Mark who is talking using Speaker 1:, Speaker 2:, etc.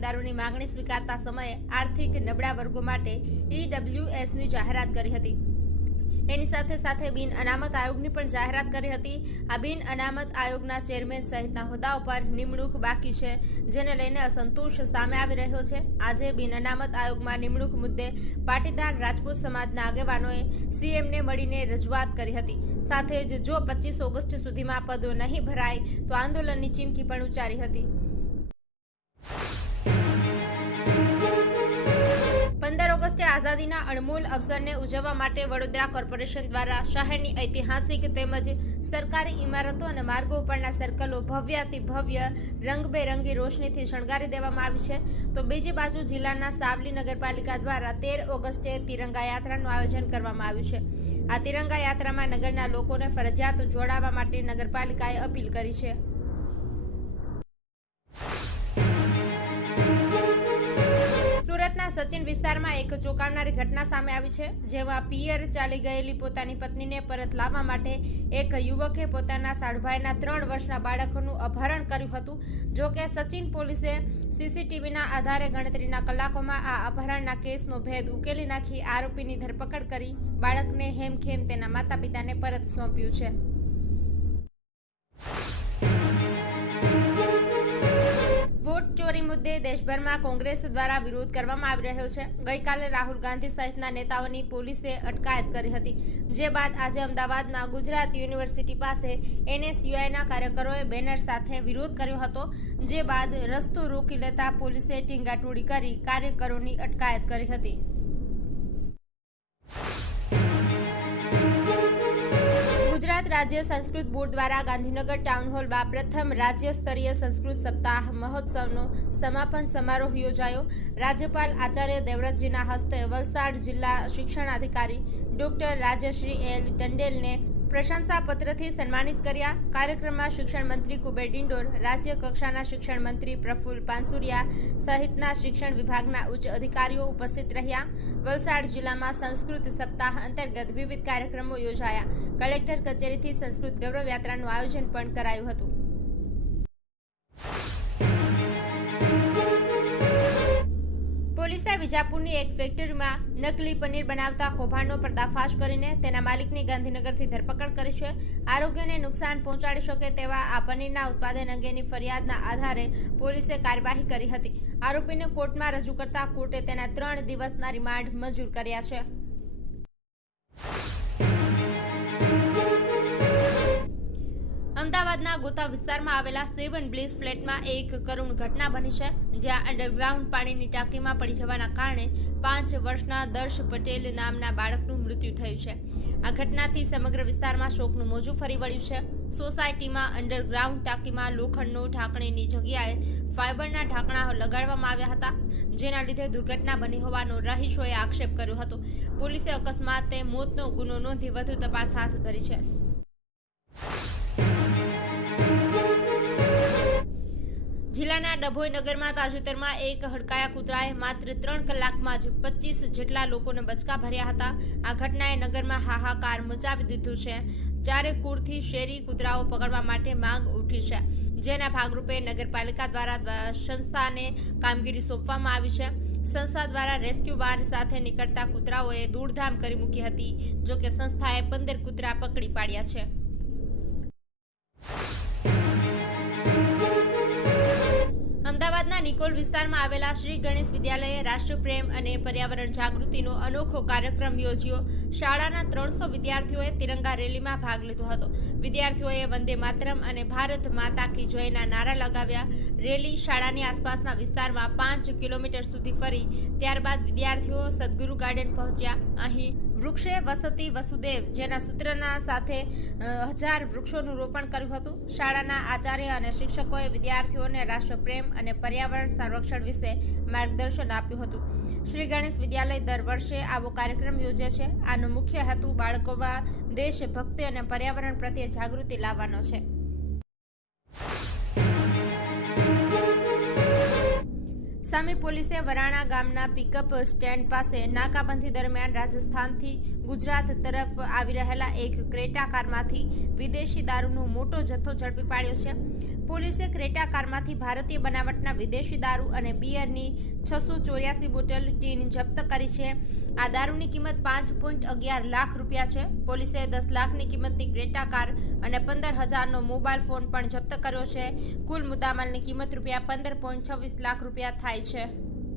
Speaker 1: દારૂની માંગણી સ્વીકારતા સમયે આર્થિક નબળા વર્ગો માટે ઈડબ્લ્યુએસની જાહેરાત કરી હતી. એની સાથે સાથે બિન અનામત આયોગની પણ જાહેરાત કરી હતી. આ બિન અનામત આયોગના ચેરમેન સહિતના હોદ્દાઓ પર નિમણૂક બાકી છે, જેને લઈને અસંતોષ સામે આવી રહ્યો છે. આજે બિન અનામત આયોગમાં નિમણૂક મુદ્દે પાટીદાર રાજપૂત સમાજના આગેવાનોએ સીએમને મળીને રજૂઆત કરી હતી. સાથે જ જો પચીસ ઓગસ્ટ સુધીમાં પદો નહીં ભરાય, તો આંદોલનની ચીમકી પણ ઉચ્ચારી હતી. આઝાદીના અણમોલ અવસરને ઉજવવા માટે વડોદરા કોર્પોરેશન દ્વારા શહેરની ઐતિહાસિક તેમજ સરકારી ઇમારતો અને માર્ગો ઉપરના સર્કલો ભવ્યાતિ ભવ્ય રંગબેરંગી રોશનીથી શણગારી દેવામાં આવી છે. તો બીજી બાજુ જિલ્લાના સાવલી નગરપાલિકા દ્વારા તેર ઓગસ્ટે તિરંગા યાત્રાનું આયોજન કરવામાં આવ્યું છે. આ તિરંગા યાત્રામાં નગરના લોકોને ફરજિયાત જોડાવા માટે નગરપાલિકાએ અપીલ કરી છે. સચિન વિસ્તારમાં એક ચોંકાવનારી ઘટના સામે આવી છે, જેમાં પિયર ચાલી ગયેલી પોતાની પત્નીને પરત લાવવા માટે એક યુવકે પોતાના સાઢભાઈના ત્રણ વર્ષના બાળકોનું અપહરણ કર્યું હતું. જો કે સચિન પોલીસે સીસીટીવીના આધારે ગણતરીના કલાકોમાં આ અપહરણના કેસનો ભેદ ઉકેલી નાખી આરોપીની ધરપકડ કરી બાળકને હેમખેમ તેના માતા પિતાને પરત સોંપ્યું છે. ચોરી મુદ્દે દેશભરમાં કોંગ્રેસ દ્વારા વિરોધ કરવામાં આવી રહ્યો છે. ગઈકાલે રાહુલ ગાંધી સહિતના નેતાઓની પોલીસે અટકાયત કરી હતી. જે બાદ આજે અમદાવાદમાં ગુજરાત યુનિવર્સિટી પાસે એનએસયુઆઈના કાર્યકરોએ બેનર સાથે વિરોધ કર્યો હતો. જે બાદ રસ્તો રોકી લેતા પોલીસે ટીંગાટોળી કરી કાર્યકરોની અટકાયત કરી હતી. ગુજરાત રાજ્ય સંસ્કૃત બોર્ડ દ્વારા ગાંધીનગર ટાઉન હોલમાં પ્રથમ રાજ્ય સ્તરીય સંસ્કૃત સપ્તાહ મહોત્સવનો સમાપન સમારોહ યોજાયો. રાજ્યપાલ આચાર્ય દેવવ્રતજીના હસ્તે વલસાડ જિલ્લા શિક્ષણાધિકારી ડોક્ટર રાજશ્રી એલ ટંડેલને પ્રશંસાપત્રથી સન્માનિત કર્યા. કાર્યક્રમમાં શિક્ષણ મંત્રી કુબેર ડિંડોર, રાજ્ય કક્ષાના શિક્ષણ મંત્રી પ્રફુલ્લ પાનસુરિયા સહિતના શિક્ષણ વિભાગના ઉચ્ચ અધિકારીઓ ઉપસ્થિત રહ્યા. વલસાડ જિલ્લામાં સંસ્કૃત સપ્તાહ અંતર્ગત વિવિધ કાર્યક્રમો યોજાયા. કલેક્ટર કચેરીથી સંસ્કૃત ગૌરવ યાત્રાનું આયોજન પણ કરાયું હતું. પોલીસે વિજાપુરની એક ફેક્ટરીમાં નકલી પનીર બનાવતા કૌભાંડનો પર્દાફાશ કરીને તેના માલિકની ગાંધીનગરથી ધરપકડ કરી છે. આરોગ્યને નુકસાન પહોંચાડી શકે તેવા આ પનીરના ઉત્પાદન અંગેની ફરિયાદના આધારે પોલીસે કાર્યવાહી કરી હતી. આરોપીને કોર્ટમાં રજૂ કરતા કોર્ટે તેના ત્રણ દિવસના રિમાન્ડ મંજૂર કર્યા છે. અમદાવાદના ગોતા વિસ્તારમાં આવેલા સેવન બ્લીસ ફ્લેટમાં એક કરુણ ઘટના બની છે, જ્યાં અંડરગ્રાઉન્ડ પાણીની ટાંકીમાં પડી જવાના કારણે પાંચ વર્ષના દર્શ પટેલ નામના બાળકનું મૃત્યુ થયું છે. આ ઘટનાથી સમગ્ર વિસ્તારમાં શોકનું મોજું ફરી વળ્યું છે. સોસાયટીમાં અંડરગ્રાઉન્ડ ટાંકીમાં લોખંડનું ઢાંકણીની જગ્યાએ ફાઇબરના ઢાંકણા લગાડવામાં આવ્યા હતા, જેના લીધે દુર્ઘટના બની હોવાનો રહીશોએ આક્ષેપ કર્યો હતો. પોલીસે અકસ્માતે મોતનો ગુનો નોંધી વધુ તપાસ હાથ ધરી છે. જિલ્લાના ડભોઈ નગરમાં તાજેતરમાં એક હડકાયા કૂતરાએ માત્ર ત્રણ કલાકમાં જ પચીસ જેટલા લોકોને બચકા ભર્યા હતા. આ ઘટનાએ નગરમાં હાહાકાર મચાવી દીધું છે. ચારે કુરથી શેરી કૂતરાઓ પકડવા માટે માંગ ઉઠી છે, જેના ભાગરૂપે નગરપાલિકા દ્વારા સંસ્થાને કામગીરી સોંપવામાં આવી છે. સંસ્થા દ્વારા રેસ્ક્યુ વાન સાથે નીકળતા કૂતરાઓએ દોડધામ કરી મૂકી હતી, જોકે સંસ્થાએ પંદર કૂતરા પકડી પાડ્યા છે. અમદાવાદના વિસ્તારમાં આવેલા શ્રી ગણેશ વિદ્યાલયે રાષ્ટ્રપ્રેમ અને પર્યાવરણ જાગૃતિનો અનોખો કાર્યક્રમ યોજ્યો. શાળાના ત્રણસો વિદ્યાર્થીઓએ તિરંગા રેલીમાં ભાગ લીધો હતો. વિદ્યાર્થીઓએ વંદે માતરમ અને ભારત માતા કી જયના નારા લગાવ્યા. રેલી શાળાની આસપાસના વિસ્તારમાં પાંચ કિલોમીટર સુધી ફરી. ત્યારબાદ વિદ્યાર્થીઓ સદગુરુ ગાર્ડન પહોંચ્યા. અહીં વૃક્ષે વસતી વસુદેવ, જેના સૂત્રના સાથે હજાર વૃક્ષોનું રોપણ કર્યું હતું. શાળાના આચાર્ય અને શિક્ષકોએ વિદ્યાર્થીઓને રાષ્ટ્રપ્રેમ અને પર્યાવરણ સંરક્ષણ વિશે માર્ગદર્શન આપ્યું હતું. શ્રી ગણેશ વિદ્યાલય દર વર્ષે આવો કાર્યક્રમ યોજે છે. આનો મુખ્ય હેતુ બાળકોમાં દેશભક્તિ અને પર્યાવરણ પ્રત્યે જાગૃતિ લાવવાનો છે. સામી પોલીસે વરાણા ગામના પિકઅપ સ્ટેન્ડ પાસે નાકાબંધી દરમિયાન રાજસ્થાનથી ગુજરાત તરફ આવી રહેલા એક ક્રેટા કારમાંથી વિદેશી દારૂનો મોટો જથ્થો ઝડપી પાડ્યો છે. પોલીસે ક્રેટા કારમાંથી ભારતીય બનાવટના વિદેશી દારૂ અને બિયરની છસો ચોર્યાસી બોટલ ટીન જપ્ત કરી છે. આ દારૂની કિંમત પાંચ પોઈન્ટ અગિયાર લાખ રૂપિયા છે. પોલીસે દસ લાખની કિંમતની ક્રેટા કાર અને પંદર હજારનો મોબાઈલ ફોન પણ જપ્ત કર્યો છે. કુલ મુદ્દામાલની કિંમત રૂપિયા પંદર પોઈન્ટ છવ્વીસ લાખ રૂપિયા થાય છે